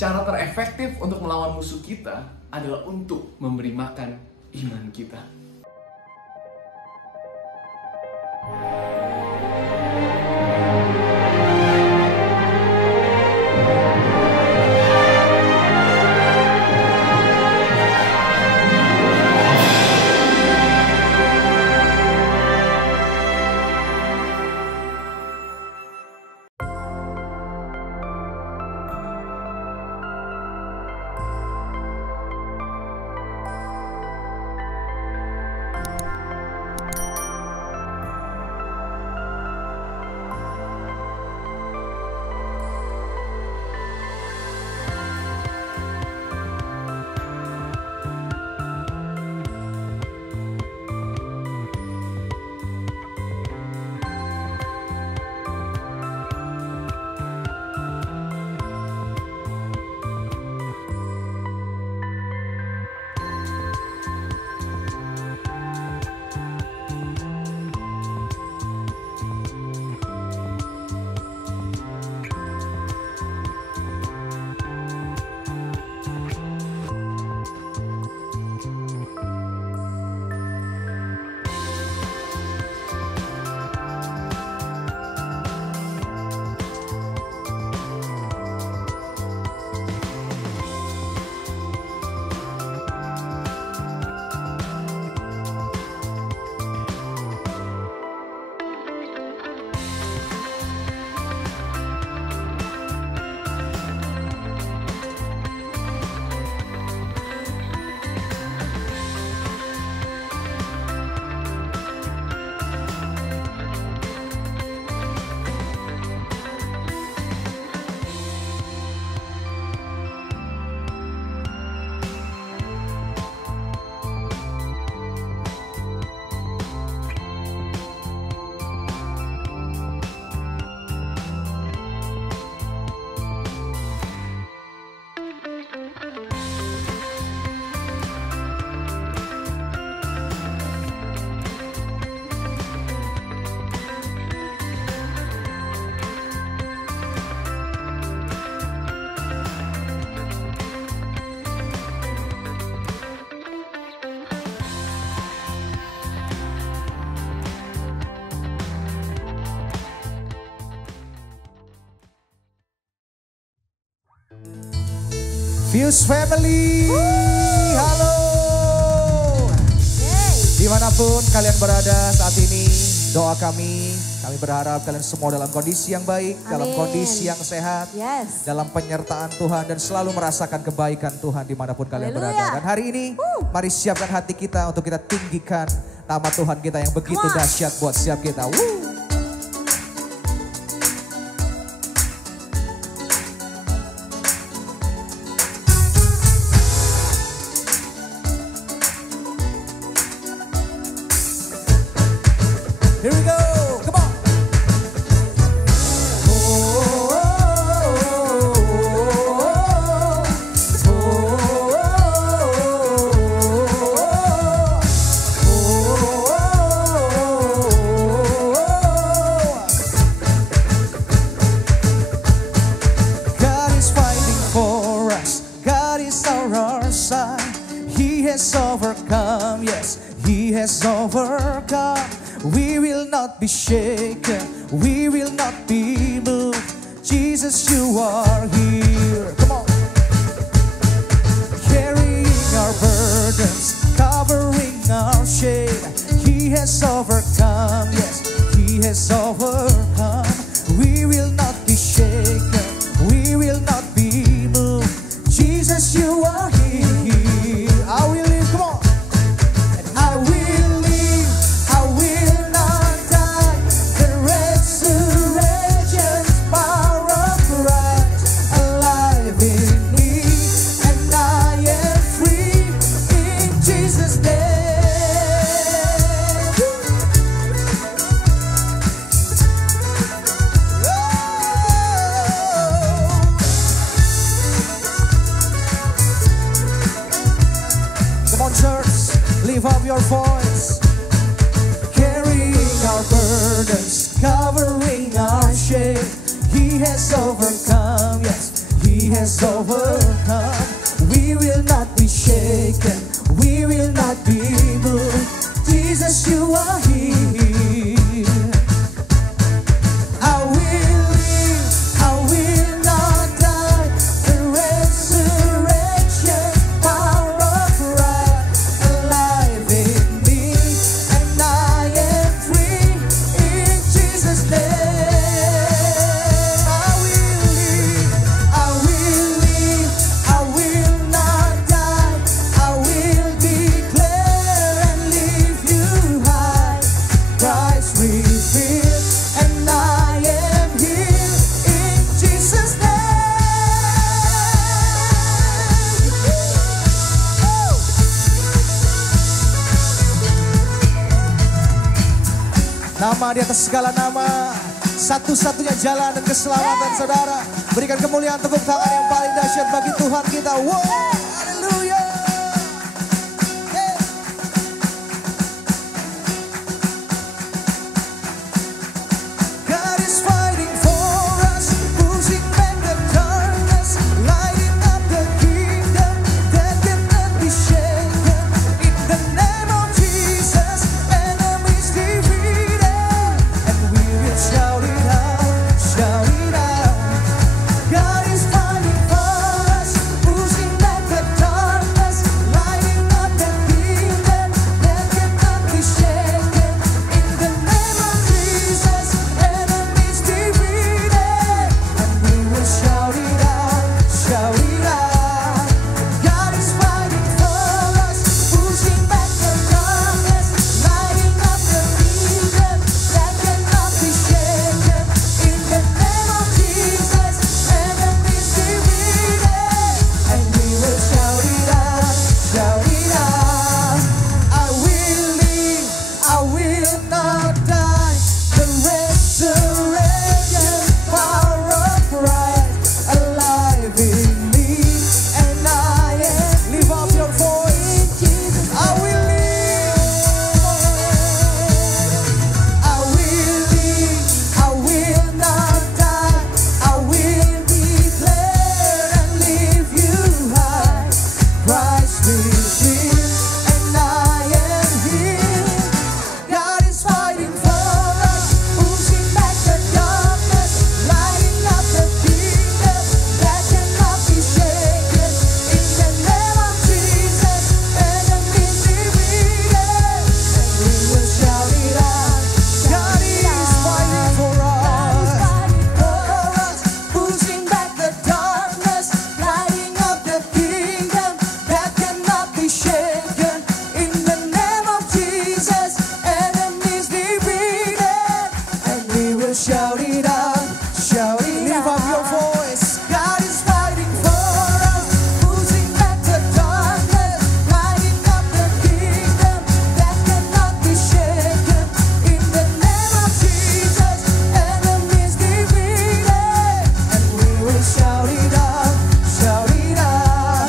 Cara terefektif untuk melawan musuh kita adalah untuk memberi makan iman kita. Fuse Family, halo. Dimanapun kalian berada saat ini, doa kami berharap kalian semua dalam kondisi yang baik, dalam kondisi yang sehat, dalam penyertaan Tuhan dan selalu merasakan kebaikan Tuhan dimanapun kalian berada. Dan hari ini, mari siapkan hati kita untuk kita tinggikan nama Tuhan kita yang begitu dahsyat buat setiap kita. Here we go, come on. God is fighting for us. God is on our side. He has overcome, yes, He has overcome. We will not be shaken, we will not be moved. Jesus, you are here. Come on. Carrying our burdens, covering our shame. He has overcome, yes, He has overcome. We will not be shaken, we will not be moved. Jesus, you are here. I will live, come on. And I will live, I will not die. The resurrection's power of Christ alive in me, and I am free in Jesus' name. Come on, church, lift up your voice. Carrying our burdens, covering our shame. He has overcome, yes, He has overcome. We will not be shaken, we will not be moved. Jesus, you are here. I will live, I will not die. The resurrection power of Christ alive in me, and I am free in Jesus' name. I will live, I will live, I will not die. I will declare and leave you high. Christ revealed, and I am here in Jesus' name. Nama di atas segala nama, satu-satunya jalan dan keselamatan saudara. Berikan kemuliaan tepuk tangan yang paling dahsyat bagi Tuhan kita. Wow, haleluya. Hey. God is fighting for us, pushing back the darkness, lighting up the kingdom that cannot be shaken. In the name of Jesus, enemies defeated, and we will shout it out, shout it out. God is fighting for us, pushing back the darkness, lighting up the kingdom that cannot be shaken. In the name of Jesus, enemies defeated, and we will shout it out, shout it out. God is fighting for us, pushing back the darkness, lighting up the kingdom that cannot be shaken. In the name of Jesus, enemies defeated, and we will shout it out, shout it out. I will live, I will not die. The resurrection power of Christ alive in me, and I am. Lift up your voice. I will live, I will live, I will not die. I will declare and leave you high. Christ revealed, and I am here. God is fighting for us, pushing back the darkness, lighting up the kingdom that cannot be shaken. In the name of Jesus, enemies defeated, and we will shout it out. God is fighting for us, pushing back the darkness, lighting up the kingdom that cannot be shaken. In the name of Jesus, enemies defeated, and we will shout it out, shout it. Lift up your voice. God is fighting for us, pushing back the darkness, lighting up the kingdom that cannot be shaken. In the name of Jesus, enemies defeated, and we will shout it out, shout it out.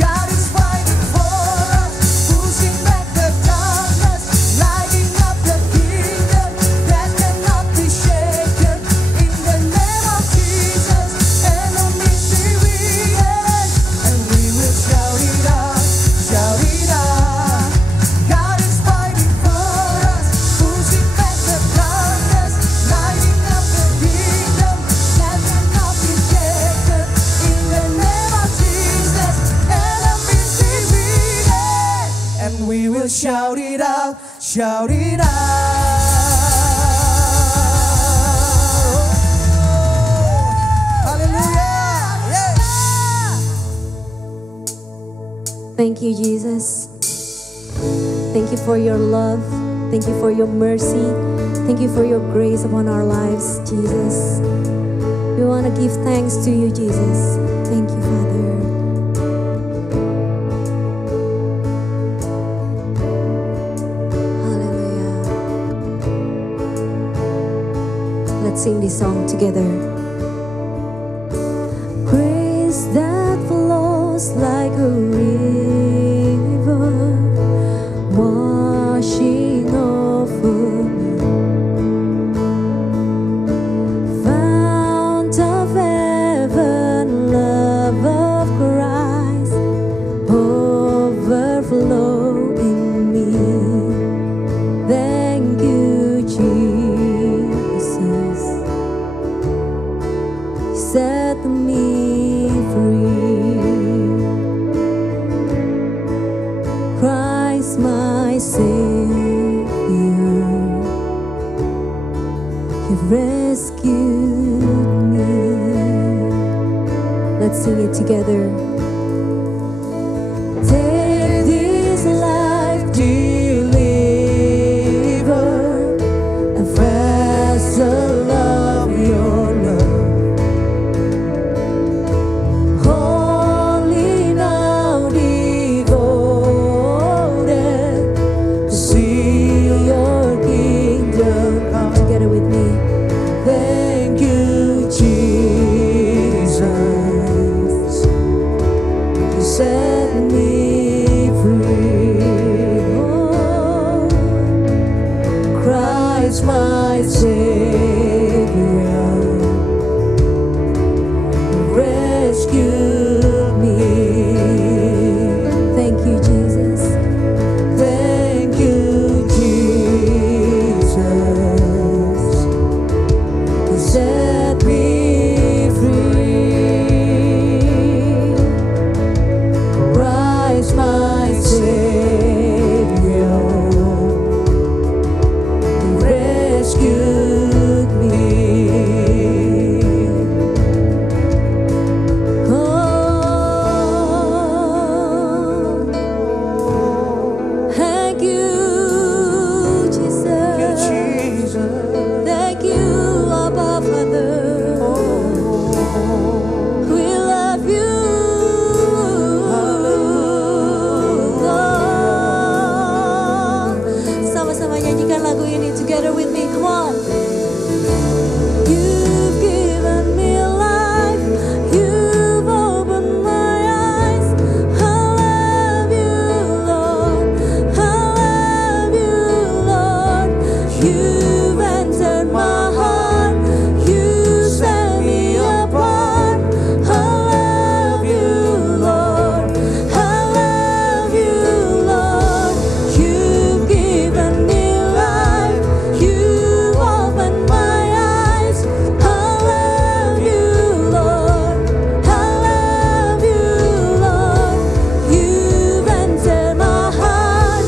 God is fighting for us, pushing back the darkness, lighting up the kingdom that cannot be shaken. In the name of Jesus, enemies defeated, and we will shout it out, shout it out. God is fighting for us, pushing back the darkness, lighting up the kingdom that cannot be shaken. In the name of Jesus, enemies defeated, and we will shout it out, shout it out. Hallelujah. Yes. Thank you, Jesus. Thank you for your love. Thank you for your mercy. Thank you for your grace upon our lives, Jesus. We want to give thanks to you, Jesus. Thank you, Father. Hallelujah. Let's sing this song together. Grace that flows like a river, washing over me. Fount of heaven, love. it together. Take this life, deliver a vessel of your love. Only now devoted to see your kingdom come. Together with me. Thank you, Jesus, to set me free. Oh, Christ my Savior, rescue me. Thank you, Jesus. Thank you, Jesus, to set me free. Christ my Savior, rescued me. Oh, thank you, Jesus. Thank you, Abba Father. We love you, Lord. Sama-sama nyanyikan lagu ini together with me. Come on. You've given me life. You've opened my eyes. I love you, Lord. I love you, Lord. You've entered my heart. You set me apart. I love you, Lord. I love you, Lord. You've given me life. You've opened my eyes. I love you, Lord. I love you, Lord. You've entered my heart.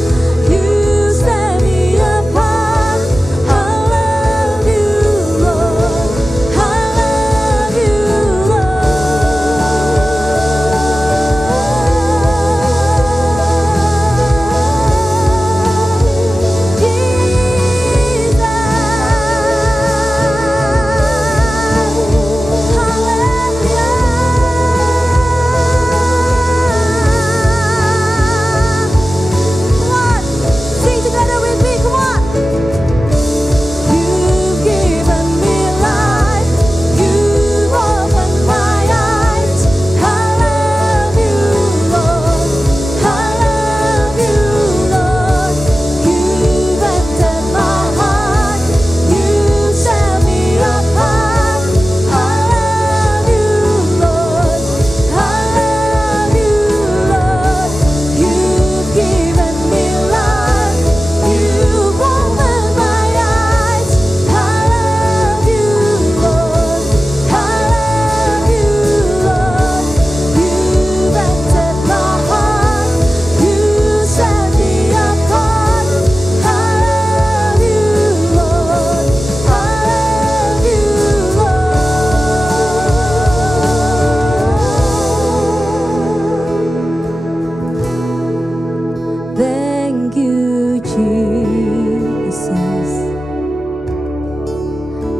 You set me apart. I love you, Lord. I love you, sing together with me, come on. You've given me life. You've opened my eyes. I love you, Lord. I love you, Lord. You've entered my heart. You set me apart. I love you, Lord. I love you, Lord. You've given me life. You've opened my eyes. I love you, Lord. I love you, Lord. You've entered my heart. You set me apart. I love you, Lord. I love you, Lord. Thank you, Jesus.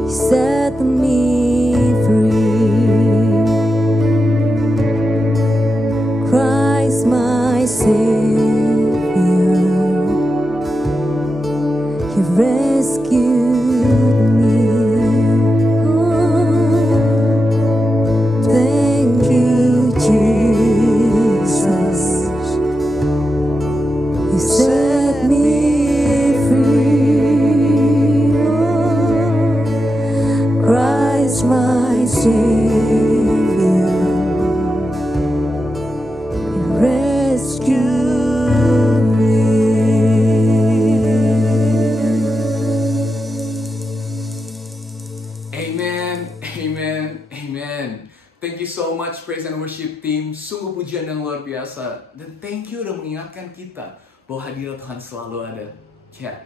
You set me free. Christ my Savior, you rescued me. Oh, thank you, Jesus. You set me free. Oh, Christ my Savior, you rescued me. Amen, amen, amen. Thank you so much praise and worship team. Sungguh pujian yang luar biasa. Dan thank you udah mengingatkan kita bahwa hadirat Tuhan selalu ada. Ya,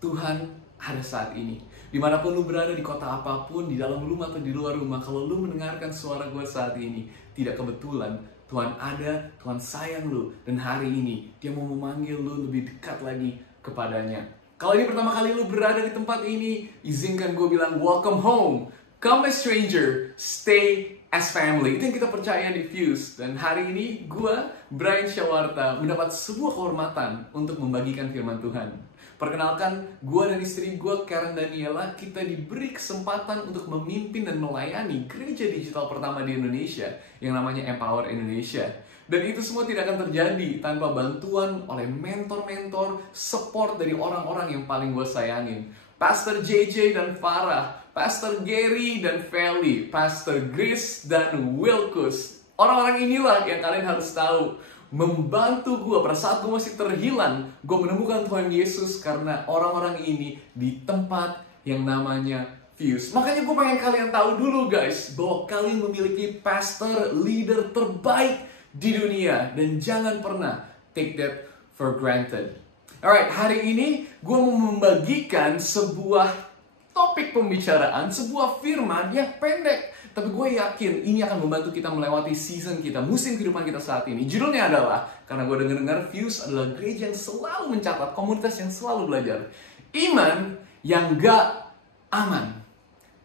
Tuhan ada saat ini. Dimanapun lu berada, di kota apapun, di dalam rumah atau di luar rumah, kalau lu mendengarkan suara gue saat ini, tidak kebetulan. Tuhan ada, Tuhan sayang lu. Dan hari ini dia mau memanggil lu lebih dekat lagi kepadanya. Kalau ini pertama kali lu berada di tempat ini, izinkan gue bilang welcome home. Come as stranger, stay as family. Itu yang kita percaya di Fuse. Dan hari ini gue, Brian Syawarta, mendapat sebuah kehormatan untuk membagikan firman Tuhan. Perkenalkan, gue dan istri gue, Karen Daniela, kita diberi kesempatan untuk memimpin dan melayani gereja digital pertama di Indonesia yang namanya Empower Indonesia. Dan itu semua tidak akan terjadi tanpa bantuan oleh mentor-mentor, support dari orang-orang yang paling gue sayangin. Pastor JJ dan Farah, Pastor Gary dan Feli, Pastor Grace dan Wilkus. Orang-orang inilah yang kalian harus tahu membantu gue. Pada saat gue masih terhilang, gue menemukan Tuhan Yesus karena orang-orang ini di tempat yang namanya Fuse. Makanya gue pengen kalian tahu dulu guys, bahwa kalian memiliki pastor, leader terbaik di dunia. Dan jangan pernah take that for granted. Alright, hari ini gue mau membagikan sebuah topik pembicaraan, sebuah firman yang pendek. Tapi gue yakin ini akan membantu kita melewati season kita, musim kehidupan kita saat ini. Judulnya adalah, karena gue dengar Fuse adalah gereja yang selalu mencatat, komunitas yang selalu belajar. Iman yang gak aman.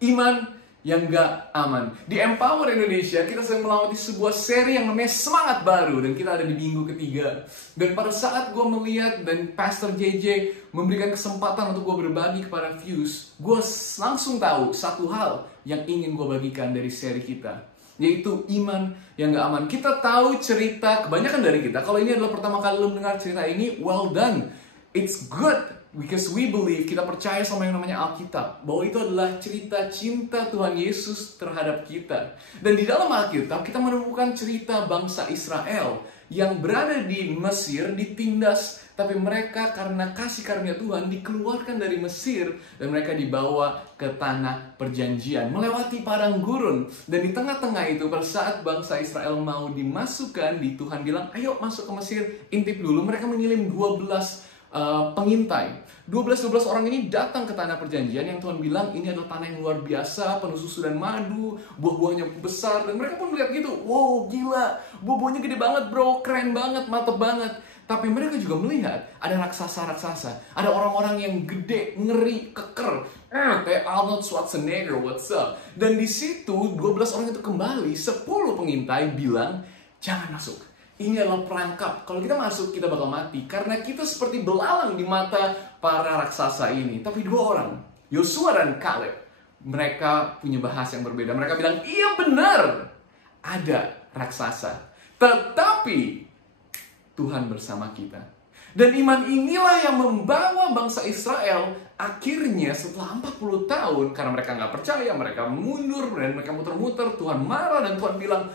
Iman yang gak aman. Di Empower Indonesia, kita sedang melewati sebuah seri yang namanya Semangat Baru. Dan kita ada di minggu ketiga. Dan pada saat gue melihat dan Pastor JJ memberikan kesempatan untuk gue berbagi kepada Fuse, gue langsung tahu satu hal yang ingin gue bagikan dari seri kita, yaitu iman yang gak aman. Kita tahu cerita, kebanyakan dari kita, kalau ini adalah pertama kali lo mendengar cerita ini, well done. It's good, because we believe, kita percaya sama yang namanya Alkitab, bahwa itu adalah cerita cinta Tuhan Yesus terhadap kita. Dan di dalam Alkitab, kita menemukan cerita bangsa Israel yang berada di Mesir, ditindas, tapi mereka karena kasih karunia Tuhan dikeluarkan dari Mesir dan mereka dibawa ke tanah perjanjian, melewati padang gurun. Dan di tengah-tengah itu, pada saat bangsa Israel mau dimasukkan, Tuhan bilang, ayo masuk ke Mesir, intip dulu. Mereka mengirim 12 pengintai. 12 orang ini datang ke tanah perjanjian yang Tuhan bilang ini adalah tanah yang luar biasa, penuh susu dan madu, buah-buahnya besar. Dan mereka pun melihat gitu, wow gila, buah-buahnya gede banget bro, keren banget, mantep banget. Tapi mereka juga melihat ada raksasa-raksasa, ada orang-orang yang gede, ngeri, keker, kayak Arnold Schwarzenegger, what's up. Dan di situ 12 orang itu kembali, 10 pengintai bilang, jangan masuk. Ini adalah perangkap. Kalau kita masuk, kita bakal mati. Karena kita seperti belalang di mata para raksasa ini. Tapi 2 orang, Yosua dan Kaleb, mereka punya bahasa yang berbeda. Mereka bilang, iya benar, ada raksasa. Tetapi Tuhan bersama kita. Dan iman inilah yang membawa bangsa Israel akhirnya setelah 40 tahun, karena mereka nggak percaya, mereka mundur, dan mereka muter-muter, Tuhan marah, dan Tuhan bilang,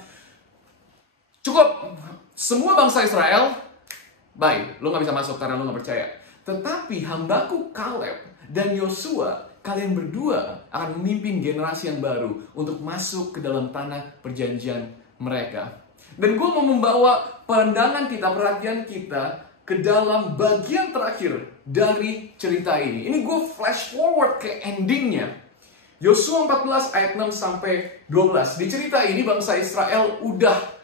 cukup, semua bangsa Israel, bye, lo gak bisa masuk karena lo gak percaya. Tetapi Habakuk, Kaleb, dan Yosua, kalian berdua akan memimpin generasi yang baru untuk masuk ke dalam tanah perjanjian mereka. Dan gue mau membawa pandangan kita, perhatian kita, ke dalam bagian terakhir dari cerita ini. Ini gue flash forward ke endingnya. Yosua 14 ayat 6 sampai 12. Di cerita ini bangsa Israel udah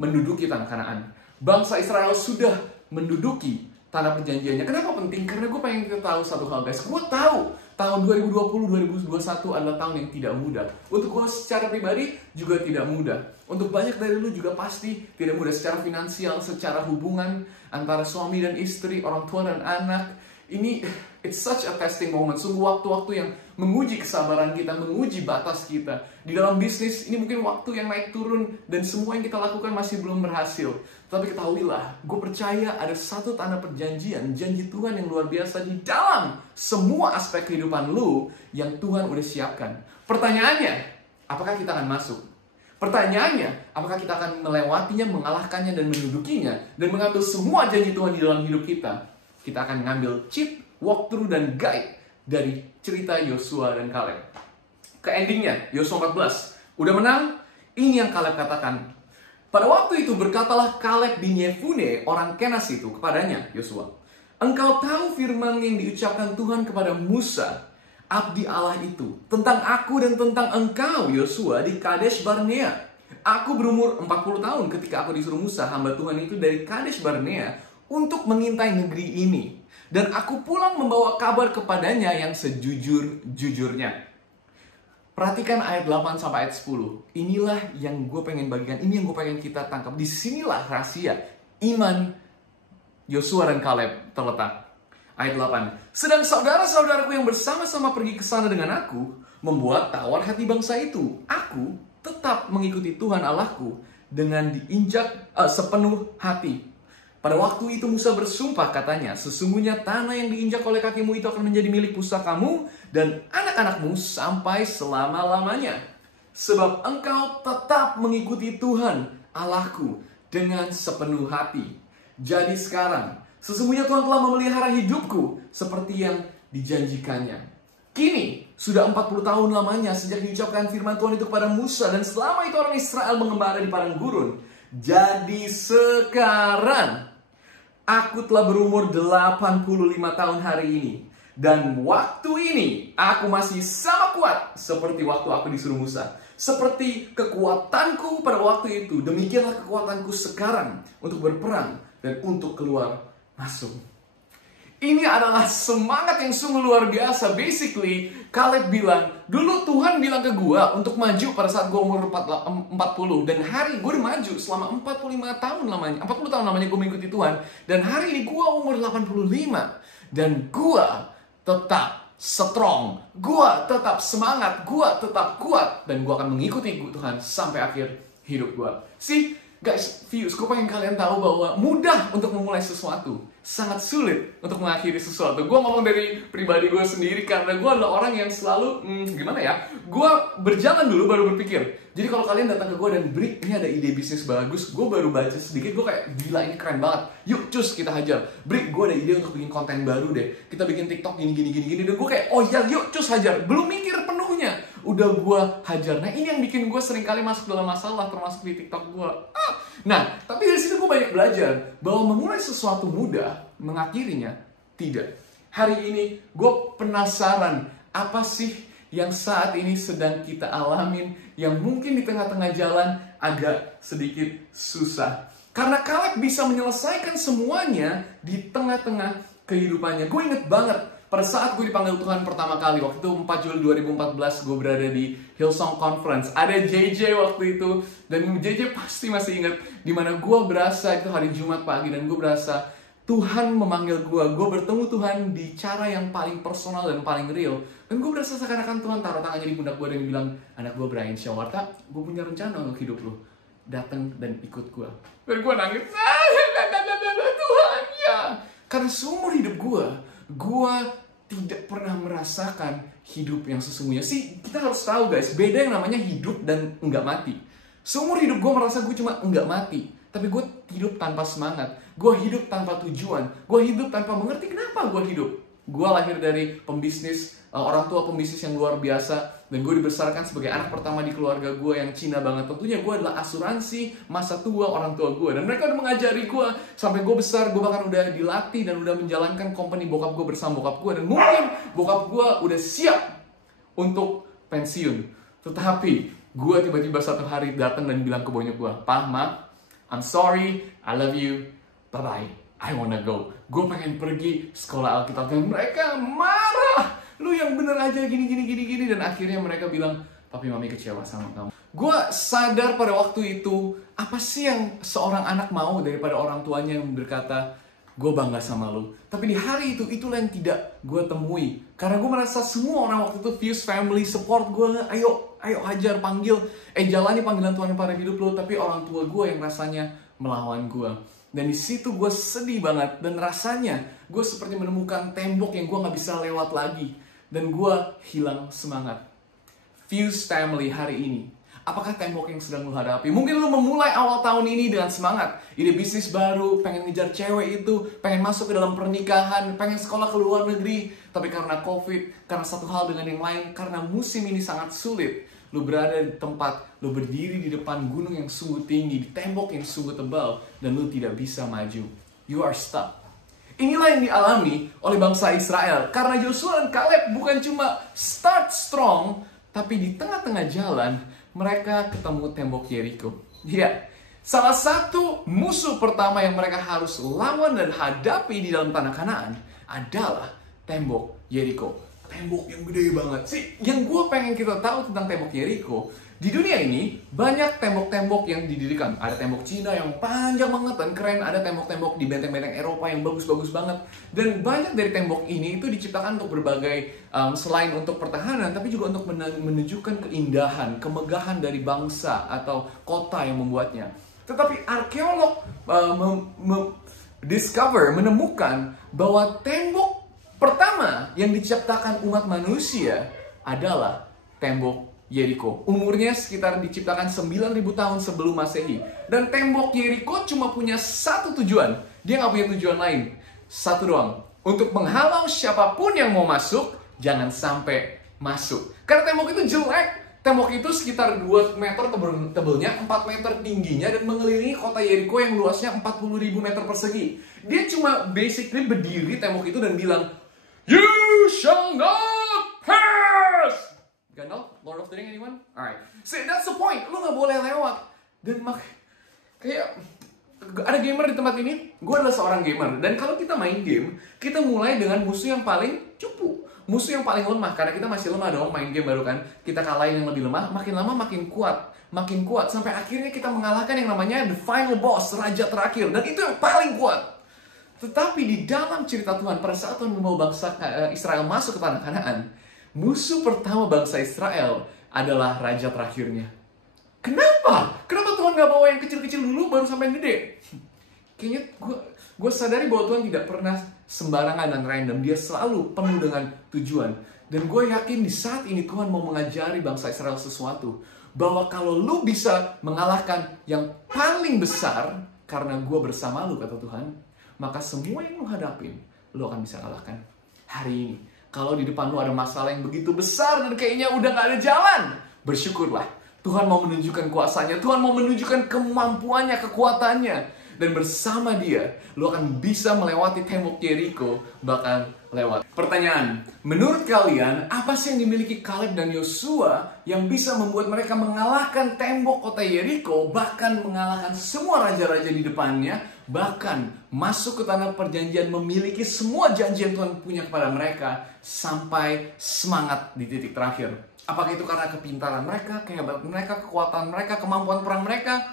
menduduki tanah Kanaan. Bangsa Israel sudah menduduki tanah perjanjiannya. Kenapa penting? Karena gue pengen kita tahu satu hal guys. Gue tahu tahun 2020-2021 adalah tahun yang tidak mudah. Untuk gue secara pribadi juga tidak mudah. Untuk banyak dari lu juga pasti tidak mudah secara finansial, secara hubungan antara suami dan istri, orang tua dan anak. Ini it's such a testing moment. Sungguh waktu-waktu yang menguji kesabaran kita, menguji batas kita. Di dalam bisnis, ini mungkin waktu yang naik turun dan semua yang kita lakukan masih belum berhasil. Tapi ketahuilah, gue percaya ada satu tanah perjanjian, janji Tuhan yang luar biasa di dalam semua aspek kehidupan lu yang Tuhan udah siapkan. Pertanyaannya, apakah kita akan masuk? Pertanyaannya, apakah kita akan melewatinya, mengalahkannya, dan mendudukinya, dan mengambil semua janji Tuhan di dalam hidup kita? Kita akan ngambil cheat, walkthrough, dan guide dari cerita Yosua dan Kaleb. Ke endingnya, Yosua 14. Udah menang? Ini yang Kaleb katakan. Pada waktu itu berkatalah Kaleb bin Yefune, orang Kenas itu, kepadanya, Yosua. Engkau tahu firman yang diucapkan Tuhan kepada Musa, abdi Allah itu, tentang aku dan tentang engkau, Yosua, di Kadesh Barnea. Aku berumur 40 tahun ketika aku disuruh Musa, hamba Tuhan itu, dari Kadesh Barnea untuk mengintai negeri ini. Dan aku pulang membawa kabar kepadanya yang sejujur-jujurnya. Perhatikan ayat 8 sampai ayat 10. Inilah yang gue pengen bagikan, ini yang gue pengen kita tangkap. Disinilah rahasia iman Yosua dan Kaleb terletak. Ayat 8. Sedang saudara-saudaraku yang bersama-sama pergi ke sana dengan aku membuat tawar hati bangsa itu. Aku tetap mengikuti Tuhan Allahku dengan diinjak sepenuh hati. Pada waktu itu Musa bersumpah, katanya, sesungguhnya tanah yang diinjak oleh kakimu itu akan menjadi milik pusakamu dan anak-anakmu sampai selama-lamanya. Sebab engkau tetap mengikuti Tuhan Allahku dengan sepenuh hati. Jadi sekarang, sesungguhnya Tuhan telah memelihara hidupku seperti yang dijanjikannya. Kini, sudah 40 tahun lamanya sejak diucapkan firman Tuhan itu kepada Musa, dan selama itu orang Israel mengembara di padang gurun. Jadi sekarang, aku telah berumur 85 tahun hari ini. Dan waktu ini, aku masih sama kuat seperti waktu aku disuruh Musa. Seperti kekuatanku pada waktu itu, demikianlah kekuatanku sekarang untuk berperang dan untuk keluar masuk. Ini adalah semangat yang sungguh luar biasa. Basically, Kaleb bilang, dulu Tuhan bilang ke gua untuk maju pada saat gua umur 40. Dan hari gue udah maju selama 45 tahun lamanya. 40 tahun lamanya gue mengikuti Tuhan. Dan hari ini gua umur 85. Dan gua tetap strong. Gua tetap semangat. Gua tetap kuat. Dan gua akan mengikuti Tuhan sampai akhir hidup gua. See, guys, views, gue pengen kalian tahu bahwa mudah untuk memulai sesuatu, sangat sulit untuk mengakhiri sesuatu. Gue ngomong dari pribadi gue sendiri karena gue adalah orang yang selalu, gimana ya, gue berjalan dulu baru berpikir. Jadi kalau kalian datang ke gue dan Bri, ini ada ide bisnis bagus, gue baru baca sedikit, gue kayak, gila ini keren banget. Yuk cus kita hajar. Bri, gue ada ide untuk bikin konten baru deh. Kita bikin TikTok gini. Dan gue kayak, oh ya yuk cus hajar. Belum mikir penuhnya, udah gue hajar. Nah ini yang bikin gue seringkali masuk dalam masalah, termasuk di TikTok gue. Nah, tapi dari situ gue banyak belajar bahwa memulai sesuatu mudah, mengakhirinya tidak. Hari ini gue penasaran apa sih yang saat ini sedang kita alamin yang mungkin di tengah-tengah jalan agak sedikit susah. Karena Kaleb bisa menyelesaikan semuanya di tengah-tengah kehidupannya. Gue inget banget pada saat gue dipanggil Tuhan pertama kali, waktu itu 4 Juli 2014, gue berada di Hillsong Conference. Ada JJ waktu itu, dan JJ pasti masih ingat, dimana gue berasa, itu hari Jumat pagi, dan gue berasa Tuhan memanggil gue bertemu Tuhan di cara yang paling personal dan paling real. Dan gue berasa seakan-akan Tuhan taruh tangannya di pundak gue dan bilang, anak gue Brian Shawarta, gue punya rencana untuk hidup lo. Datang dan ikut gue. Dan gue nangis, Tuhan ya. Karena seumur hidup gue tidak pernah merasakan hidup yang sesungguhnya. Sih, kita harus tahu guys, beda yang namanya hidup dan enggak mati. Seumur hidup gue merasa gue cuma enggak mati. Tapi gue hidup tanpa semangat. Gue hidup tanpa tujuan. Gue hidup tanpa mengerti kenapa gue hidup. Gue lahir dari pembisnis, orang tua pembisnis yang luar biasa. Dan gue dibesarkan sebagai anak pertama di keluarga gue yang Cina banget. Tentunya gue adalah asuransi masa tua orang tua gue. Dan mereka udah mengajari gue. Sampai gue besar, gue bahkan udah dilatih dan udah menjalankan company bokap gue bersama bokap gue. Dan mungkin bokap gue udah siap untuk pensiun. Tetapi gue tiba-tiba satu hari datang dan bilang ke bonyok gue, "Pa, Ma, I'm sorry, I love you, bye-bye, I wanna go." Gue pengen pergi sekolah Alkitab. Dan mereka marah. Lu yang bener aja gini. Dan akhirnya mereka bilang, "Papi mami kecewa sama kamu." Gue sadar pada waktu itu, apa sih yang seorang anak mau daripada orang tuanya yang berkata, "Gue bangga sama lu." Tapi di hari itu, itulah yang tidak gue temui. Karena gue merasa semua orang waktu itu, Fuse family support gue, ayo hajar, panggil, jalani panggilan Tuhan pada hidup lu. Tapi orang tua gue yang rasanya melawan gue. Dan di situ gue sedih banget. Dan rasanya gue seperti menemukan tembok yang gue gak bisa lewat lagi. Dan gue hilang semangat. Fuse family hari ini, apakah tembok yang sedang lu hadapi? Mungkin lu memulai awal tahun ini dengan semangat. Ide bisnis baru, pengen ngejar cewek itu, pengen masuk ke dalam pernikahan, pengen sekolah ke luar negeri. Tapi karena COVID, karena satu hal dengan yang lain, karena musim ini sangat sulit, lu berada di tempat, lu berdiri di depan gunung yang sungguh tinggi, di tembok yang sungguh tebal, dan lu tidak bisa maju. You are stuck. Inilah yang dialami oleh bangsa Israel. Karena Yosua dan Kaleb bukan cuma start strong, tapi di tengah-tengah jalan, mereka ketemu tembok Yeriko. Ya, salah satu musuh pertama yang mereka harus lawan dan hadapi di dalam tanah Kanaan adalah tembok Yeriko. Tembok yang gede banget. Yang gue pengen kita tahu tentang tembok Yeriko, di dunia ini banyak tembok-tembok yang didirikan. Ada tembok Cina yang panjang banget dan keren. Ada tembok-tembok di benteng-benteng Eropa yang bagus-bagus banget. Dan banyak dari tembok ini itu diciptakan untuk berbagai, selain untuk pertahanan, tapi juga untuk menunjukkan keindahan, kemegahan dari bangsa atau kota yang membuatnya. Tetapi arkeolog menemukan bahwa tembok pertama yang diciptakan umat manusia adalah tembok Yeriko. Umurnya sekitar diciptakan 9.000 tahun sebelum Masehi. Dan tembok Yeriko cuma punya satu tujuan. Dia nggak punya tujuan lain. Satu doang. Untuk menghalau siapapun yang mau masuk, jangan sampai masuk. Karena tembok itu jelek. Tembok itu sekitar 2 meter tebelnya, 4 meter tingginya, dan mengelilingi kota Yeriko yang luasnya 40.000 meter persegi. Dia cuma basically berdiri tembok itu dan bilang, "You shall not pass!" Gandalf, Lord of the Ring, anyone? Alright. So that's the point. Lu gak boleh lewat. Dan kayak ada gamer di tempat ini. Gue adalah seorang gamer. Dan kalau kita main game, kita mulai dengan musuh yang paling cupu. Musuh yang paling lemah. Karena kita masih lemah dong main game baru kan. Kita kalahin yang lebih lemah. Makin lama makin kuat. Makin kuat. Sampai akhirnya kita mengalahkan yang namanya the final boss. Raja terakhir. Dan itu yang paling kuat. Tetapi di dalam cerita Tuhan, pada saat Tuhan membawa bangsa Israel masuk ke tanah Kanaan, musuh pertama bangsa Israel adalah raja terakhirnya. Kenapa? Kenapa Tuhan gak bawa yang kecil-kecil dulu baru sampai yang gede? Kayaknya gue sadari bahwa Tuhan tidak pernah sembarangan dan random. Dia selalu penuh dengan tujuan. Dan gue yakin di saat ini Tuhan mau mengajari bangsa Israel sesuatu. Bahwa kalau lu bisa mengalahkan yang paling besar, karena gue bersama lu, kata Tuhan, maka semua yang lu hadapin, lu akan bisa kalahkan. Hari ini, kalau di depan lu ada masalah yang begitu besar dan kayaknya udah gak ada jalan, bersyukurlah. Tuhan mau menunjukkan kuasanya, Tuhan mau menunjukkan kemampuannya, kekuatannya. Dan bersama dia, lu akan bisa melewati tembok Yeriko, bahkan lewat. Pertanyaan, menurut kalian, apa sih yang dimiliki Kaleb dan Yosua yang bisa membuat mereka mengalahkan tembok kota Yeriko, bahkan mengalahkan semua raja-raja di depannya, bahkan masuk ke tanah perjanjian, memiliki semua janji yang Tuhan punya kepada mereka, sampai semangat di titik terakhir? Apakah itu karena kepintaran mereka, kehebatan mereka, kekuatan mereka, kemampuan perang mereka?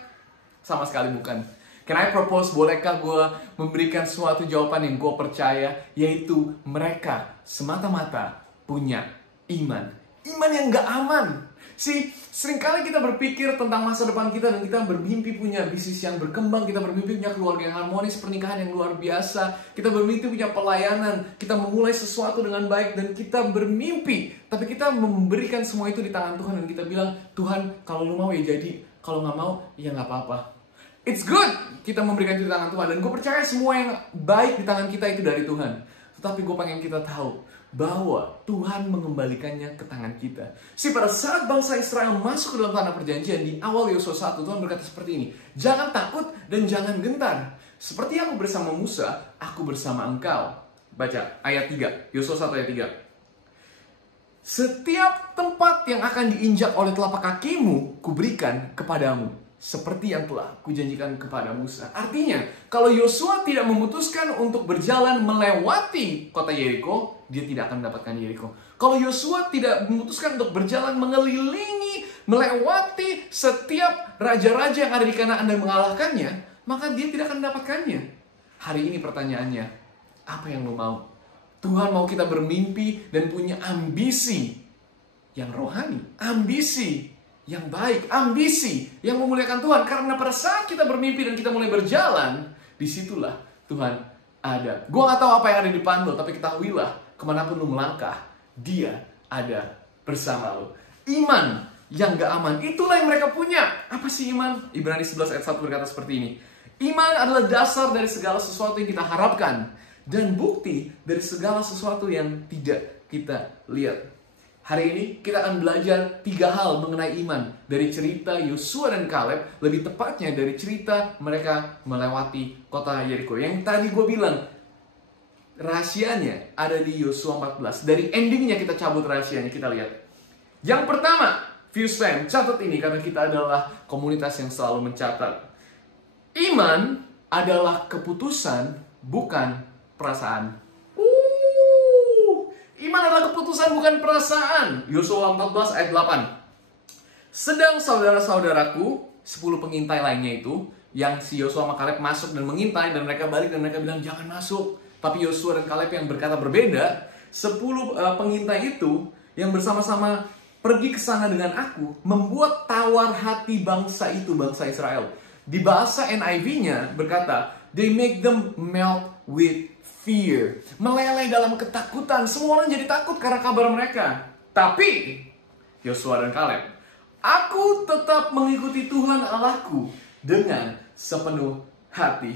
Sama sekali bukan. Can I propose, bolehkah gue memberikan suatu jawaban yang gue percaya, yaitu mereka semata-mata punya iman. Iman yang gak aman. Seringkali kita berpikir tentang masa depan kita dan kita bermimpi punya bisnis yang berkembang, kita bermimpi punya keluarga yang harmonis, pernikahan yang luar biasa, kita bermimpi punya pelayanan, kita memulai sesuatu dengan baik dan kita bermimpi. Tapi kita memberikan semua itu di tangan Tuhan dan kita bilang, Tuhan kalau lu mau ya jadi, kalau gak mau ya gak apa-apa. It's good kita memberikan itu di tangan Tuhan. Dan gue percaya semua yang baik di tangan kita itu dari Tuhan. Tetapi gue pengen kita tahu bahwa Tuhan mengembalikannya ke tangan kita. Pada saat bangsa Israel masuk ke dalam tanah perjanjian, di awal Yosua 1, Tuhan berkata seperti ini, jangan takut dan jangan gentar. Seperti aku bersama Musa, aku bersama engkau. Baca ayat 3, Yosua 1 ayat 3. Setiap tempat yang akan diinjak oleh telapak kakimu, kuberikan kepadamu, seperti yang telah kujanjikan kepada Musa. Artinya, kalau Yosua tidak memutuskan untuk berjalan melewati kota Yeriko, dia tidak akan mendapatkan Yeriko. Kalau Yosua tidak memutuskan untuk berjalan mengelilingi, melewati setiap raja-raja yang ada di Kanaan dan mengalahkannya, maka dia tidak akan mendapatkannya. Hari ini pertanyaannya, apa yang lo mau? Tuhan mau kita bermimpi dan punya ambisi yang rohani, ambisi yang baik, ambisi yang memuliakan Tuhan. Karena pada saat kita bermimpi dan kita mulai berjalan, disitulah Tuhan ada. Gue gak tahu apa yang ada di depan lo, tapi ketahuilah, kemanapun lo melangkah, dia ada bersama lo. Iman yang gak aman, itulah yang mereka punya. Apa sih iman? Ibrani 11 ayat 1 berkata seperti ini. Iman adalah dasar dari segala sesuatu yang kita harapkan, dan bukti dari segala sesuatu yang tidak kita lihat. Hari ini kita akan belajar 3 hal mengenai iman dari cerita Yosua dan Kaleb, lebih tepatnya dari cerita mereka melewati kota Yeriko. Yang tadi gue bilang, rahasianya ada di Yosua 14. Dari endingnya kita cabut rahasianya, kita lihat. Yang pertama, Fuse Fam, catat ini karena kita adalah komunitas yang selalu mencatat. Iman adalah keputusan, bukan perasaan. Iman adalah keputusan, bukan perasaan. Yosua 14 ayat 8. Sedang saudara-saudaraku, 10 pengintai lainnya itu, yang si Yosua sama Kaleb masuk dan mengintai, dan mereka balik dan mereka bilang jangan masuk. Tapi Yosua dan Kaleb yang berkata berbeda. 10 pengintai itu yang bersama-sama pergi ke sana dengan aku, membuat tawar hati bangsa itu, bangsa Israel. Di bahasa NIV-nya berkata, they make them melt with fear. Meleleh dalam ketakutan. Semua orang jadi takut karena kabar mereka. Tapi Yosua dan Kaleb, aku tetap mengikuti Tuhan Allahku dengan sepenuh hati.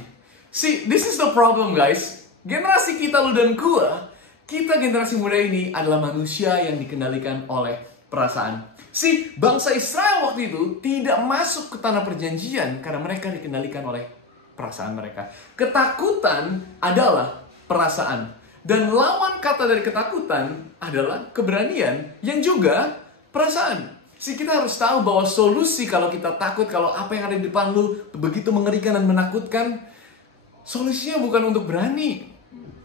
See, this is the problem guys. Generasi kita, lu dan gua, kita generasi muda ini adalah manusia yang dikendalikan oleh perasaan. See, bangsa Israel waktu itu tidak masuk ke tanah perjanjian karena mereka dikendalikan oleh perasaan mereka. Ketakutan adalah perasaan. Dan lawan kata dari ketakutan adalah keberanian yang juga perasaan. Kita harus tahu bahwa solusi kalau kita takut, kalau apa yang ada di depan lu begitu mengerikan dan menakutkan, solusinya bukan untuk berani.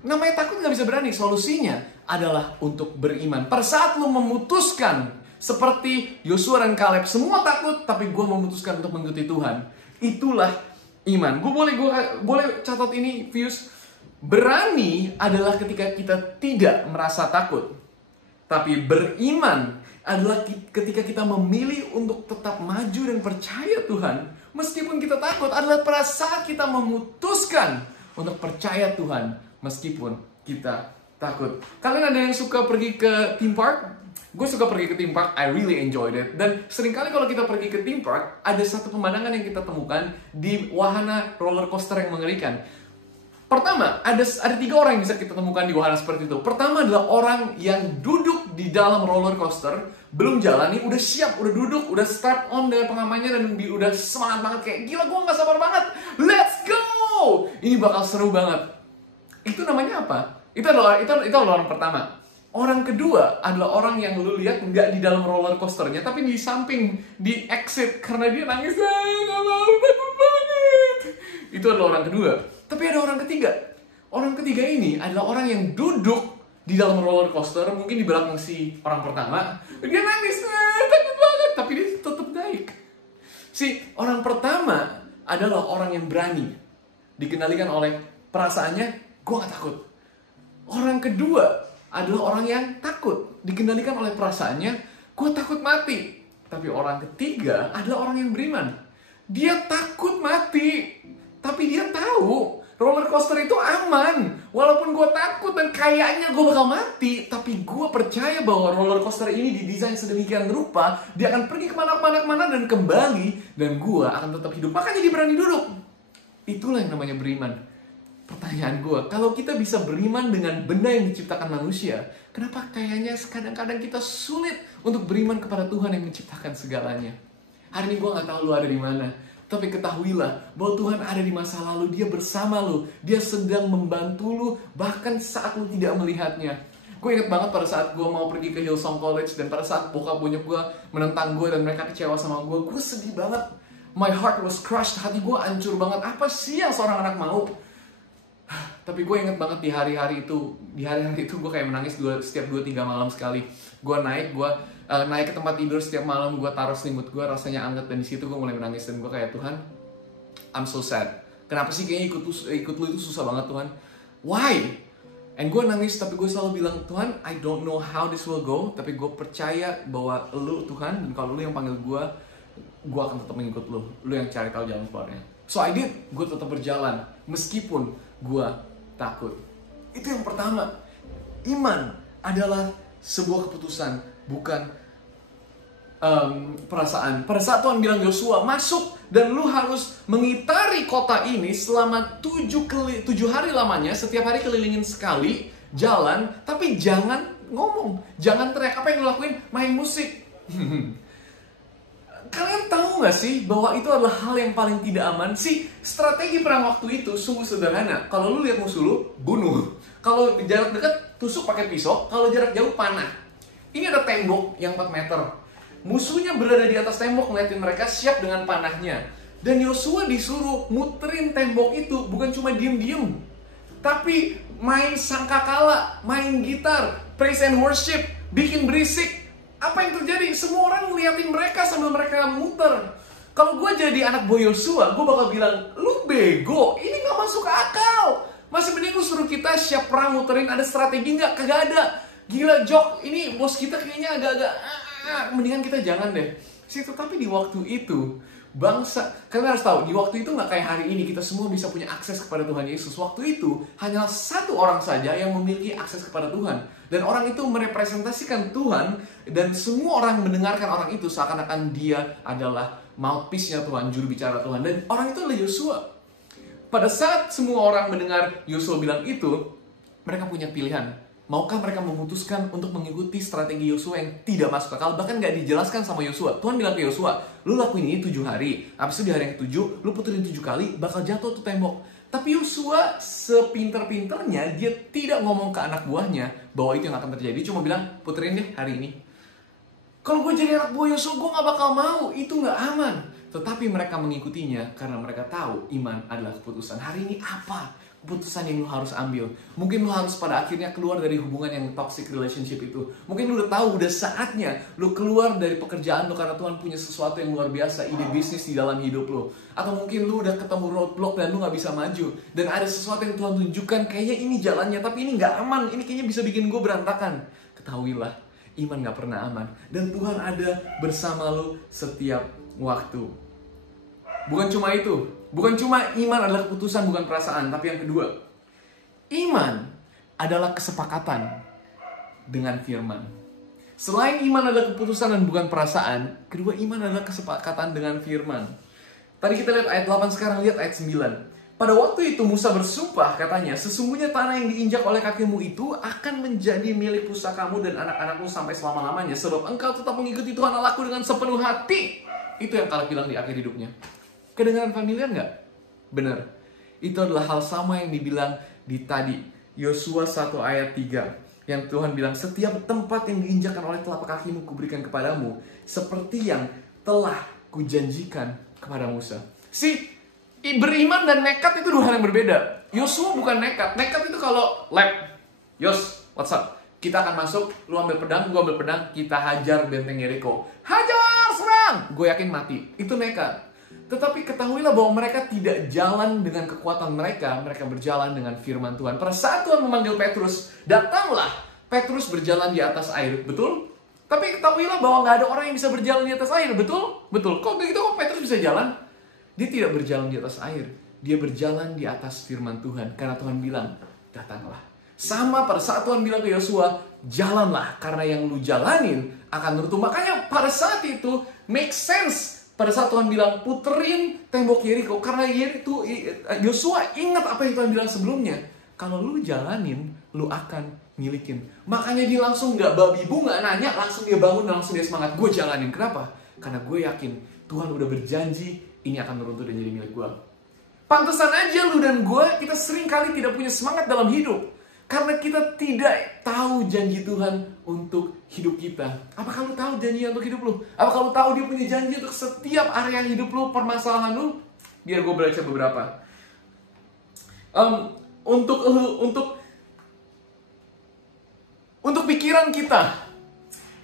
Namanya takut gak bisa berani. Solusinya adalah untuk beriman. Per saat lu memutuskan, seperti Yosua dan Kaleb, semua takut, tapi gue memutuskan untuk mengikuti Tuhan. Itulah iman. Gue boleh catat ini, Fuse. Berani adalah ketika kita tidak merasa takut. Tapi beriman adalah ketika kita memilih untuk tetap maju dan percaya Tuhan. Meskipun kita takut, adalah pada saat kita memutuskan untuk percaya Tuhan. Meskipun kita takut. Kalian ada yang suka pergi ke theme park? Gue suka pergi ke theme park, I really enjoyed it. Dan seringkali kalau kita pergi ke theme park, ada satu pemandangan yang kita temukan di wahana roller coaster yang mengerikan. Pertama, ada 3 orang yang bisa kita temukan di wahana seperti itu. Pertama adalah orang yang duduk di dalam roller coaster, belum jalan nih, udah siap, udah duduk, udah strap on dengan pengamannya, dan udah semangat banget, kayak gila gue gak sabar banget, let's go! Ini bakal seru banget. Itu namanya apa? Itu adalah orang pertama. Orang kedua adalah orang yang lu lihat nggak di dalam roller coasternya, tapi di samping, di exit, karena dia nangis, nggak mau, takut banget. Itu adalah orang kedua. Tapi ada orang ketiga. Orang ketiga ini adalah orang yang duduk di dalam roller coaster, mungkin di belakang si orang pertama. Dia nangis, takut banget, tapi dia tetap naik. Si orang pertama adalah orang yang berani, dikendalikan oleh perasaannya, gue gak takut. Orang kedua adalah orang yang takut, dikendalikan oleh perasaannya, gue takut mati. Tapi orang ketiga adalah orang yang beriman. Dia takut mati, tapi dia tahu roller coaster itu aman. Walaupun gue takut dan kayaknya gue bakal mati, tapi gue percaya bahwa roller coaster ini didesain sedemikian rupa, dia akan pergi kemana-mana dan kembali, dan gue akan tetap hidup. Makanya dia berani duduk. Itulah yang namanya beriman. Pertanyaan gue, kalau kita bisa beriman dengan benda yang diciptakan manusia, kenapa kayaknya kadang-kadang kita sulit untuk beriman kepada Tuhan yang menciptakan segalanya? Hari ini gue gak tahu lu ada di mana, tapi ketahuilah bahwa Tuhan ada di masa lalu. Dia bersama lu, Dia sedang membantu lu, bahkan saat lu tidak melihatnya. Gue ingat banget pada saat gue mau pergi ke Hillsong College, dan pada saat bokap bonyok gue menentang gue dan mereka kecewa sama gue sedih banget. My heart was crushed, hati gue hancur banget. Apa sih yang seorang anak mau? Tapi gue inget banget di hari-hari itu gue kayak menangis setiap 2-3 malam sekali. Gue naik ke tempat tidur setiap malam, gue taruh selimut gue, rasanya anget, dan di situ gue mulai menangis. Dan gue kayak, Tuhan, I'm so sad. Kenapa sih kayaknya ikut lu itu susah banget, Tuhan? Why? And gue nangis, tapi gue selalu bilang, Tuhan, I don't know how this will go, tapi gue percaya bahwa lu, Tuhan, dan kalau lu yang panggil gue akan tetap mengikut lu. Lu yang cari tahu jalan keluarnya. So I did, gue tetap berjalan, meskipun gue takut. Itu yang pertama. Iman adalah sebuah keputusan, bukan perasaan. Pada saat Tuhan bilang Yosua, masuk dan lu harus mengitari kota ini selama 7 hari lamanya, setiap hari kelilingin sekali, jalan, tapi jangan ngomong, jangan teriak. Apa yang lu lakuin? Main musik. Kalian tahu gak sih bahwa itu adalah hal yang paling tidak aman? Strategi perang waktu itu sungguh sederhana. Kalau lu lihat musuh lu, bunuh. Kalau jarak dekat, tusuk pakai pisau. Kalau jarak jauh, panah. Ini ada tembok yang 4 meter. Musuhnya berada di atas tembok ngeliatin mereka, siap dengan panahnya. Dan Yosua disuruh muterin tembok itu, bukan cuma diem-diem, tapi main sangkakala, main gitar, praise and worship, bikin berisik. Apa yang terjadi? Semua orang ngeliatin mereka sambil mereka muter. Kalau gue jadi anak boy Yosua, gue bakal bilang, lu bego, ini gak masuk akal. Masih mending lu suruh kita siap perang muterin, ada strategi nggak? Kagak ada. Gila Jok, ini bos kita kayaknya agak-agak mendingan kita jangan deh. Tapi di waktu itu bangsa, kalian harus tahu, di waktu itu nggak kayak hari ini kita semua bisa punya akses kepada Tuhan Yesus. Waktu itu hanya satu orang saja yang memiliki akses kepada Tuhan, dan orang itu merepresentasikan Tuhan, dan semua orang mendengarkan orang itu seakan-akan dia adalah mouthpiece-nya Tuhan, juru bicara Tuhan, dan orang itu adalah Yosua. Pada saat semua orang mendengar Yosua bilang itu, mereka punya pilihan. Maukah mereka memutuskan untuk mengikuti strategi Yosua yang tidak masuk akal, bahkan gak dijelaskan sama Yosua. Tuhan bilang ke Yosua, lu lakuin ini 7 hari, habis itu di hari yang 7, lu puterin 7 kali, bakal jatuh tuh tembok. Tapi Yosua sepinter-pinternya, dia tidak ngomong ke anak buahnya bahwa itu yang akan terjadi, cuma bilang, puterin deh hari ini. Kalau gue jadi anak buah Yosua, gue gak bakal mau, itu gak aman. Tetapi mereka mengikutinya karena mereka tahu iman adalah keputusan. Hari ini apa keputusan yang lu harus ambil? Mungkin lu harus pada akhirnya keluar dari hubungan yang toxic relationship itu. Mungkin lu udah tahu, udah saatnya lu keluar dari pekerjaan lu karena Tuhan punya sesuatu yang luar biasa, ide bisnis di dalam hidup lu. Atau mungkin lu udah ketemu roadblock dan lu gak bisa maju. Dan ada sesuatu yang Tuhan tunjukkan, kayaknya ini jalannya, tapi ini gak aman, ini kayaknya bisa bikin gue berantakan. Ketahuilah, iman gak pernah aman. Dan Tuhan ada bersama lu setiap waktu. Bukan cuma itu. Bukan cuma iman adalah keputusan, bukan perasaan. Tapi yang kedua, iman adalah kesepakatan dengan firman. Selain iman adalah keputusan dan bukan perasaan, kedua, iman adalah kesepakatan dengan firman. Tadi kita lihat ayat 8, sekarang lihat ayat 9. Pada waktu itu Musa bersumpah, katanya, sesungguhnya tanah yang diinjak oleh kakimu itu akan menjadi milik pusakamu dan anak-anakmu sampai selama-lamanya, sebab engkau tetap mengikuti Tuhan Allahku dengan sepenuh hati. Itu yang Kaleb bilang di akhir hidupnya. Kedengaran familiar nggak? Benar. Itu adalah hal sama yang dibilang di tadi Yosua 1 ayat 3. Yang Tuhan bilang, setiap tempat yang diinjakkan oleh telapak kakimu kuberikan kepadamu, seperti yang telah kujanjikan kepada Musa. Beriman dan nekat itu dua hal yang berbeda. Yosua bukan nekat. Nekat itu kalau lab, Yos, what's up? Kita akan masuk, lu ambil pedang, gua ambil pedang, kita hajar benteng Yeriko. Hajar, serang! Gue yakin mati. Itu nekat. Tetapi ketahuilah bahwa mereka tidak jalan dengan kekuatan mereka berjalan dengan firman Tuhan. Pada saat Tuhan memanggil Petrus, datanglah Petrus berjalan di atas air, betul? Tapi ketahuilah bahwa nggak ada orang yang bisa berjalan di atas air, betul? Betul. Kok begitu kok Petrus bisa jalan? Dia tidak berjalan di atas air, dia berjalan di atas firman Tuhan. Karena Tuhan bilang, datanglah. Sama pada saat Tuhan bilang ke Yosua, jalanlah, karena yang lu jalanin akan runtuh. Makanya pada saat itu, make sense. Pada saat Tuhan bilang, puterin tembok Yeriko. Karena Yosua ingat apa yang Tuhan bilang sebelumnya. Kalau lu jalanin, lu akan milikin. Makanya dia langsung gak babi bu, gak nanya. Langsung dia bangun, langsung dia semangat. Gue jalanin. Kenapa? Karena gue yakin Tuhan udah berjanji, ini akan runtuh dan jadi milik gue. Pantesan aja lu dan gue, kita sering kali tidak punya semangat dalam hidup. Karena kita tidak tahu janji Tuhan untuk hidup kita. Apakah lu tahu janji untuk hidup lu? Apakah lu tahu dia punya janji untuk setiap area hidup lu, permasalahan lu? Biar gue baca beberapa. Untuk pikiran kita.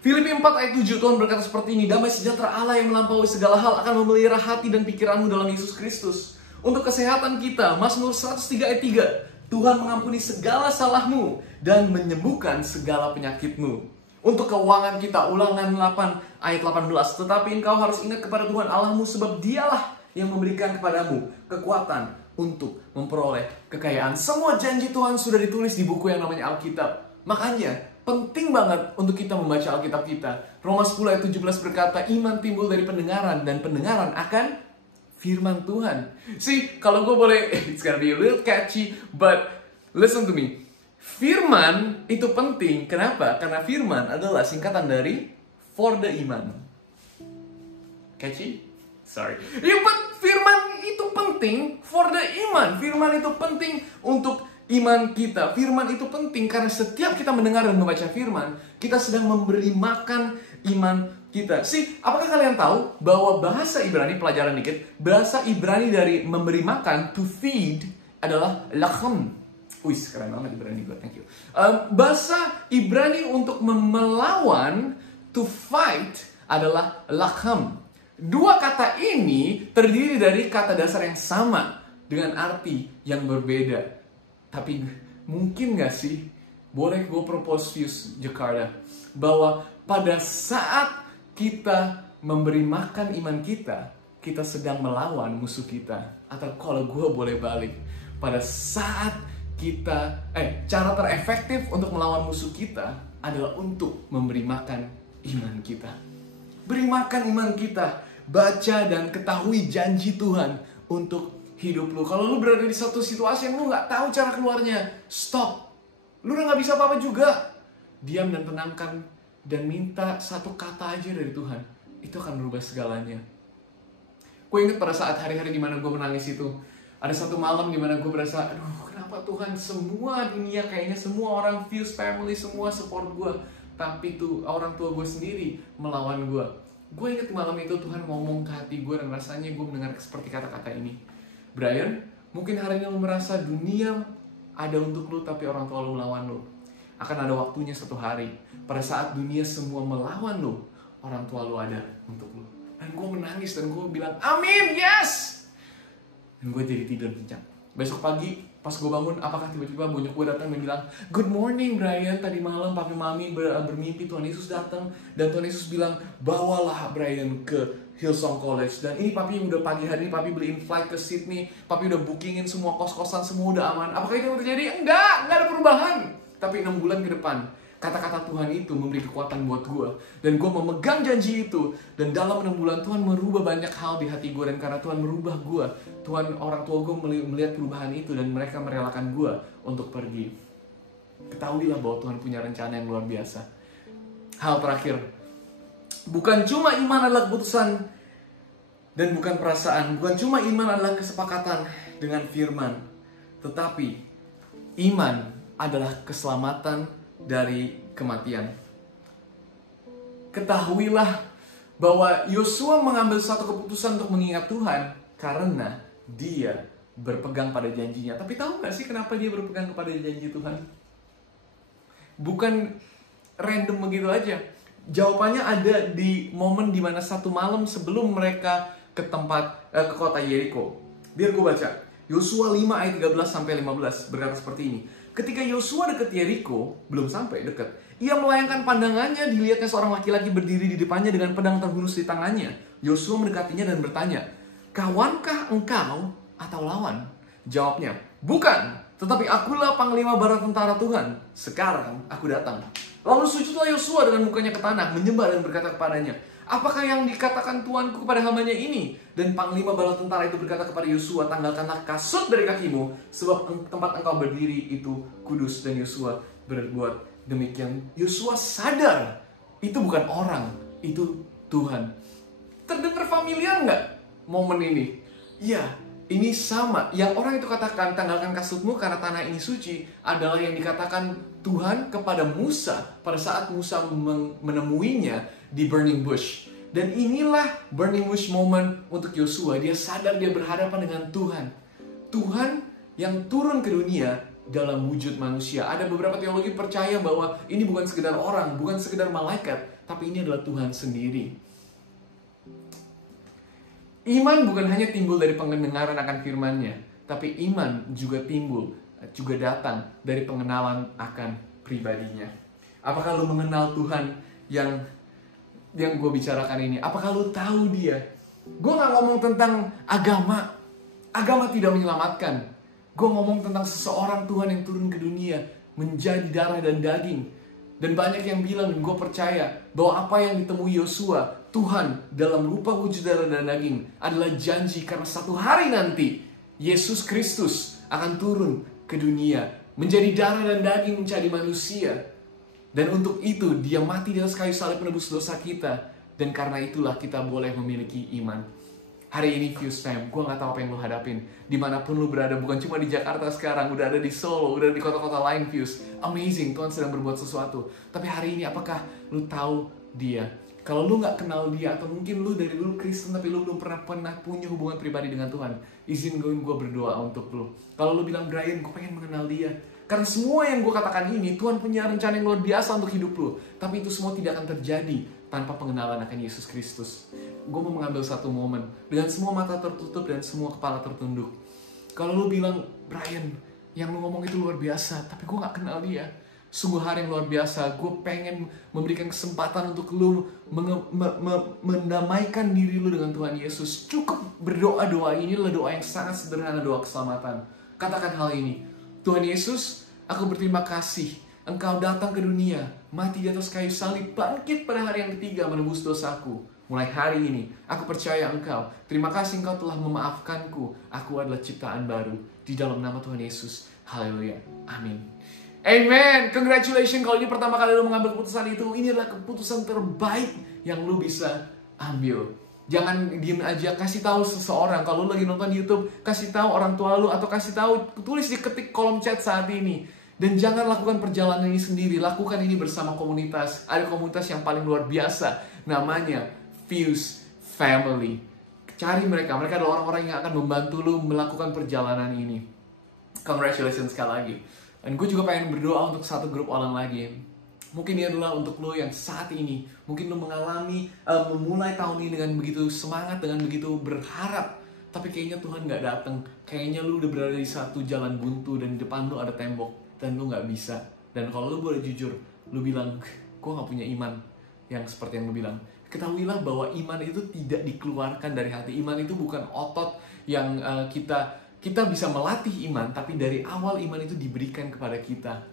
Filipi 4 ayat 7, Tuhan berkata seperti ini, damai sejahtera Allah yang melampaui segala hal akan memelihara hati dan pikiranmu dalam Yesus Kristus. Untuk kesehatan kita, Mazmur 103 ayat 3, Tuhan mengampuni segala salahmu dan menyembuhkan segala penyakitmu. Untuk keuangan kita, Ulangan 8 ayat 18. Tetapi engkau harus ingat kepada Tuhan Allahmu, sebab dialah yang memberikan kepadamu kekuatan untuk memperoleh kekayaan. Semua janji Tuhan sudah ditulis di buku yang namanya Alkitab. Makanya penting banget untuk kita membaca Alkitab kita. Roma 10 ayat 17 berkata, iman timbul dari pendengaran, dan pendengaran akan firman Tuhan. Kalau gue boleh, it's gonna be a little catchy, but listen to me. Firman itu penting. Kenapa? Karena firman adalah singkatan dari for the iman. Catchy? Sorry. But firman itu penting for the iman. Firman itu penting untuk iman kita. Firman itu penting karena setiap kita mendengar dan membaca firman, kita sedang memberi makan iman kita. Apakah kalian tahu bahwa bahasa Ibrani, pelajaran dikit, bahasa Ibrani dari memberi makan, to feed, adalah lachem. Wih, keren banget Ibrani gue, thank you. Bahasa Ibrani untuk melawan, to fight, adalah lachem. Dua kata ini terdiri dari kata dasar yang sama dengan arti yang berbeda. Tapi mungkin gak sih, boleh gue propose Fuse Jakarta, bahwa pada saat kita memberi makan iman kita, kita sedang melawan musuh kita. Atau kalau gue boleh balik, pada saat kita, cara terefektif untuk melawan musuh kita adalah untuk memberi makan iman kita. Beri makan iman kita, baca dan ketahui janji Tuhan untuk hidup lu. Kalau lu berada di satu situasi yang lu gak tahu cara keluarnya, stop. Lu udah gak bisa apa-apa juga. Diam dan tenangkan dan minta satu kata aja dari Tuhan. Itu akan merubah segalanya. Gue inget pada saat hari-hari dimana gue menangis itu, ada satu malam dimana gue berasa, aduh kenapa Tuhan, semua dunia kayaknya, semua orang, Fuse family, semua support gue, tapi tuh orang tua gue sendiri melawan gue. Gue inget malam itu Tuhan ngomong ke hati gue, dan rasanya gue mendengar seperti kata-kata ini. Brian, mungkin hari ini lu merasa dunia ada untuk lu, tapi orang tua lu melawan lu. Akan ada waktunya satu hari, pada saat dunia semua melawan lu, orang tua lu ada untuk lu. Dan gue menangis dan gue bilang, amin, yes! Dan gue jadi tidur kencang. Besok pagi, pas gue bangun, apakah tiba-tiba bonyok gue datang dan bilang, good morning Brian, tadi malam papi mami bermimpi Tuhan Yesus datang, dan Tuhan Yesus bilang, bawalah Brian ke Hillsong College. Dan ini papi udah pagi hari ini, papi beliin flight ke Sydney, papi udah bookingin semua kos-kosan, semua udah aman. Apakah itu yang terjadi? Enggak ada perubahan. Tapi 6 bulan ke depan, kata-kata Tuhan itu memberi kekuatan buat gue. Dan gue memegang janji itu. Dan dalam 6 bulan Tuhan merubah banyak hal di hati gue. Dan karena Tuhan merubah gue, Tuhan, orang tua gue melihat perubahan itu. Dan mereka merelakan gue untuk pergi. Ketahuilah bahwa Tuhan punya rencana yang luar biasa. Hal terakhir, bukan cuma iman adalah keputusan dan bukan perasaan. Bukan cuma iman adalah kesepakatan dengan firman. Tetapi iman adalah keselamatan dari kematian. Ketahuilah bahwa Yosua mengambil satu keputusan untuk mengingat Tuhan karena dia berpegang pada janjinya. Tapi tahu gak sih kenapa dia berpegang kepada janji Tuhan? Bukan random begitu aja. Jawabannya ada di momen dimana satu malam sebelum mereka ke kota Yeriko. Biar gue baca. Yosua 5 ayat 13-15 berkata seperti ini. Ketika Yosua dekat Yeriko, belum sampai dekat, ia melayangkan pandangannya, dilihatnya seorang laki-laki berdiri di depannya dengan pedang terhunus di tangannya. Yosua mendekatinya dan bertanya, kawankah engkau atau lawan? Jawabnya, bukan, tetapi akulah panglima bala tentara Tuhan. Sekarang aku datang. Lalu sujudlah Yosua dengan mukanya ke tanah, menyembah dan berkata kepadanya, apakah yang dikatakan Tuanku kepada hambanya ini? Dan panglima bala tentara itu berkata kepada Yosua, tanggalkanlah kasut dari kakimu, sebab tempat engkau berdiri itu kudus. Dan Yosua berbuat demikian. Yosua sadar, itu bukan orang, itu Tuhan. Terdengar familiar nggak momen ini? Ya, ini sama. Yang orang itu katakan, tanggalkan kasutmu karena tanah ini suci, adalah yang dikatakan Tuhan kepada Musa pada saat Musa menemuinya di burning bush. Dan inilah burning bush moment untuk Yosua. Dia sadar dia berhadapan dengan Tuhan. Tuhan yang turun ke dunia dalam wujud manusia. Ada beberapa teologi percaya bahwa ini bukan sekedar orang, bukan sekedar malaikat, tapi ini adalah Tuhan sendiri. Iman bukan hanya timbul dari pendengaran akan firman-Nya, tapi iman juga timbul, juga datang dari pengenalan akan pribadinya. Apakah lu mengenal Tuhan yang gue bicarakan ini? Apakah lu tahu dia? Gue gak ngomong tentang agama. Agama tidak menyelamatkan. Gue ngomong tentang seseorang Tuhan yang turun ke dunia, menjadi darah dan daging. Dan banyak yang bilang, dan gue percaya, bahwa apa yang ditemui Yosua, Tuhan dalam rupa wujud darah dan daging, adalah janji karena satu hari nanti, Yesus Kristus akan turun ke dunia, menjadi darah dan daging, menjadi manusia. Dan untuk itu dia mati di atas kayu salib menebus dosa kita. Dan karena itulah kita boleh memiliki iman. Hari ini Fuse Fam, gue gak tahu apa yang lo hadapin. Dimanapun lo berada, bukan cuma di Jakarta sekarang, udah ada di Solo, udah ada di kota-kota lain Fuse. Amazing, Tuhan sedang berbuat sesuatu. Tapi hari ini apakah lo tahu dia? Kalau lu nggak kenal dia, atau mungkin lu dari dulu Kristen tapi lu belum pernah punya hubungan pribadi dengan Tuhan, izin gue berdoa untuk lu. Kalau lu bilang, Brian, gue pengen mengenal dia, karena semua yang gue katakan ini, Tuhan punya rencana yang luar biasa untuk hidup lu. Tapi itu semua tidak akan terjadi tanpa pengenalan akan Yesus Kristus. Gue mau mengambil satu momen dengan semua mata tertutup dan semua kepala tertunduk. Kalau lu bilang, Brian, yang lu ngomong itu luar biasa, tapi gue gak kenal dia. Sungguh hari yang luar biasa. Gue pengen memberikan kesempatan untuk lu mendamaikan diri lu dengan Tuhan Yesus. Cukup berdoa-doa, ini adalah doa yang sangat sederhana, doa keselamatan. Katakan hal ini, Tuhan Yesus, aku berterima kasih Engkau datang ke dunia, mati di atas kayu salib, bangkit pada hari yang ketiga menebus dosaku. Mulai hari ini, aku percaya Engkau. Terima kasih Engkau telah memaafkanku. Aku adalah ciptaan baru. Di dalam nama Tuhan Yesus. Haleluya. Amin. Amen. Congratulations. Kalau ini pertama kali lu mengambil keputusan itu, ini adalah keputusan terbaik yang lu bisa ambil. Jangan diem aja, kasih tahu seseorang. Kalau lu lagi nonton YouTube, kasih tahu orang tua lu, atau kasih tahu, tulis di ketik kolom chat saat ini. Dan jangan lakukan perjalanan ini sendiri, lakukan ini bersama komunitas. Ada komunitas yang paling luar biasa, namanya Fuse Family. Cari mereka adalah orang-orang yang akan membantu lu melakukan perjalanan ini. Congratulations sekali lagi. Dan gue juga pengen berdoa untuk satu grup orang lagi. Mungkin ini adalah untuk lo yang saat ini, mungkin lo mengalami, memulai tahun ini dengan begitu semangat, dengan begitu berharap, tapi kayaknya Tuhan gak datang. Kayaknya lo udah berada di satu jalan buntu dan di depan lo ada tembok dan lo gak bisa. Dan kalau lo boleh jujur, lo bilang, gue gak punya iman yang seperti yang lo bilang. Ketahuilah bahwa iman itu tidak dikeluarkan dari hati. Iman itu bukan otot yang kita bisa melatih iman, tapi dari awal iman itu diberikan kepada kita.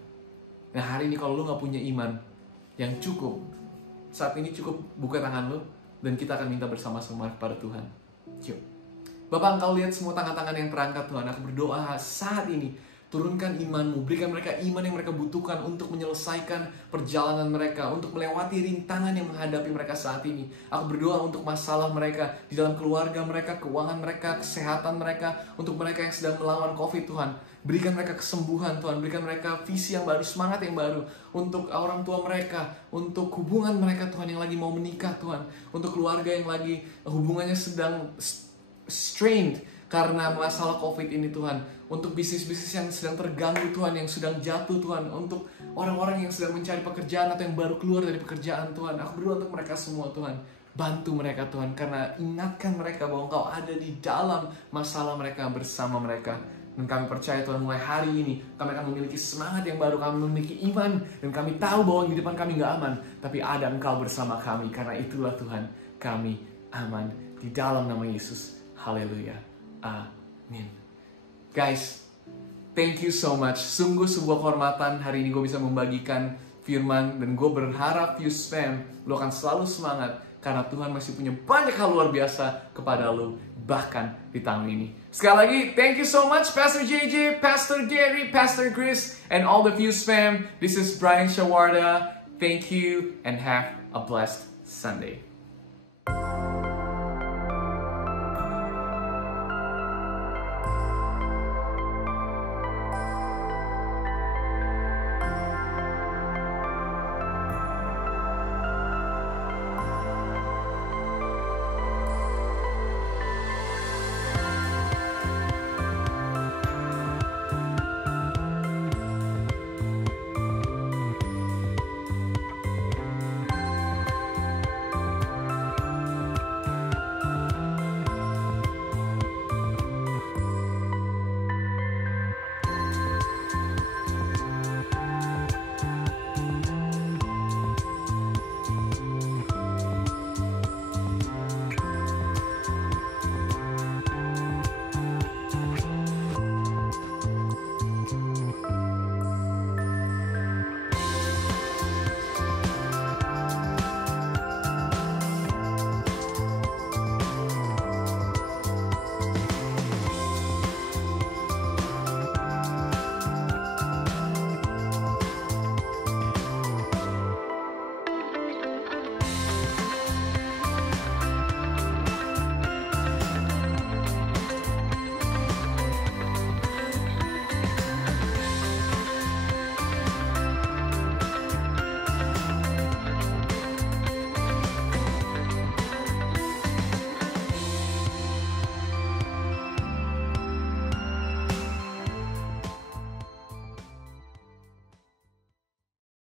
Nah hari ini kalau lu gak punya iman yang cukup, saat ini cukup buka tangan lu, dan kita akan minta bersama-sama kepada Tuhan. Yuk. Bapak, Engkau lihat semua tangan-tangan yang terangkat Tuhan. Aku berdoa saat ini, turunkan iman-Mu, berikan mereka iman yang mereka butuhkan untuk menyelesaikan perjalanan mereka, untuk melewati rintangan yang menghadapi mereka saat ini. Aku berdoa untuk masalah mereka, di dalam keluarga mereka, keuangan mereka, kesehatan mereka, untuk mereka yang sedang melawan COVID Tuhan. Berikan mereka kesembuhan Tuhan, berikan mereka visi yang baru, semangat yang baru, untuk orang tua mereka, untuk hubungan mereka Tuhan yang lagi mau menikah Tuhan, untuk keluarga yang lagi hubungannya sedang strained karena masalah COVID ini Tuhan, untuk bisnis-bisnis yang sedang terganggu Tuhan, yang sedang jatuh Tuhan, untuk orang-orang yang sedang mencari pekerjaan atau yang baru keluar dari pekerjaan Tuhan. Aku berdoa untuk mereka semua Tuhan, bantu mereka Tuhan, karena ingatkan mereka bahwa Engkau ada di dalam masalah mereka, bersama mereka. Dan kami percaya Tuhan, mulai hari ini kami akan memiliki semangat yang baru, kami memiliki iman, dan kami tahu bahwa di depan kami gak aman, tapi ada Engkau bersama kami. Karena itulah Tuhan, kami aman di dalam nama Yesus. Haleluya. Amin. Guys, thank you so much. Sungguh sebuah kehormatan hari ini gue bisa membagikan firman, dan gue berharap Fuse Fam, lo akan selalu semangat karena Tuhan masih punya banyak hal luar biasa kepada lo, bahkan di tahun ini. Sekali lagi, thank you so much Pastor JJ, Pastor Gary, Pastor Chris, and all the Fuse Fam. This is Brian Shawarda. Thank you and have a blessed Sunday.